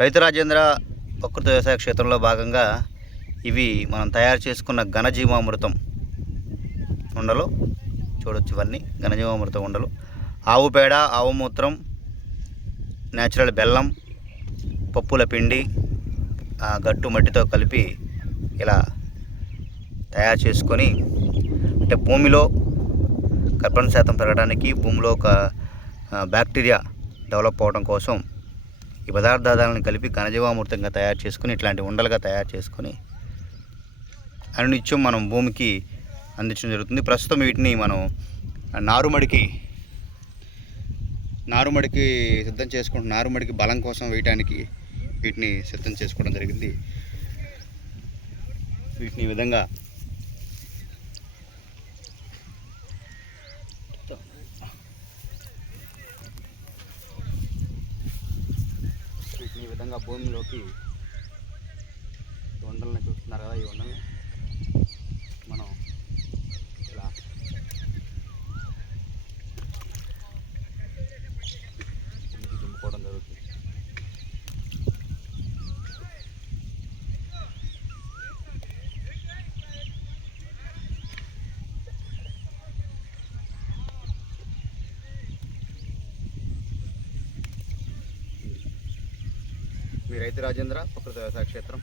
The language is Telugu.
రైతు రాజేంద్ర ప్రకృతి వ్యవసాయ క్షేత్రంలో భాగంగా ఇవి మనం తయారు చేసుకున్న ఘనజీవామృతం ఉండలు. చూడొచ్చు ఇవన్నీ. ఘనజీవామృతం ఉండలు. ఆవు పేడ ఆవు మూత్రం న్యాచురల్ బెల్లం పప్పుల పిండి గట్టు మట్టితో కలిపి ఇలా తయారు చేసుకొని అంటే భూమిలో కర్బన శాతం పెరగడానికి భూమిలో ఒక బ్యాక్టీరియా డెవలప్ అవడం కోసం ఈ పదార్థాలను కలిపి ఘనజీవామృతంగా తయారు చేసుకుని ఇట్లాంటి ఉండలుగా తయారు చేసుకొని అనునిత్యం మనం భూమికి అందించడం జరుగుతుంది. ప్రస్తుతం వీటిని మనం నారుమడికి నారుమడికి సిద్ధం చేసుకుంటున్న నారుమడికి బలం కోసం వేయటానికి వీటిని సిద్ధం చేసుకోవడం జరిగింది. వీటిని ఈ విధంగా వీటిని ఈ విధంగా భూమిలోకి వండల్ని చూస్తున్నారు కదా ఈ వండల్ని మీ రైతు రాజేంద్ర ప్రకృతి వ్యవసాయ క్షేత్రం.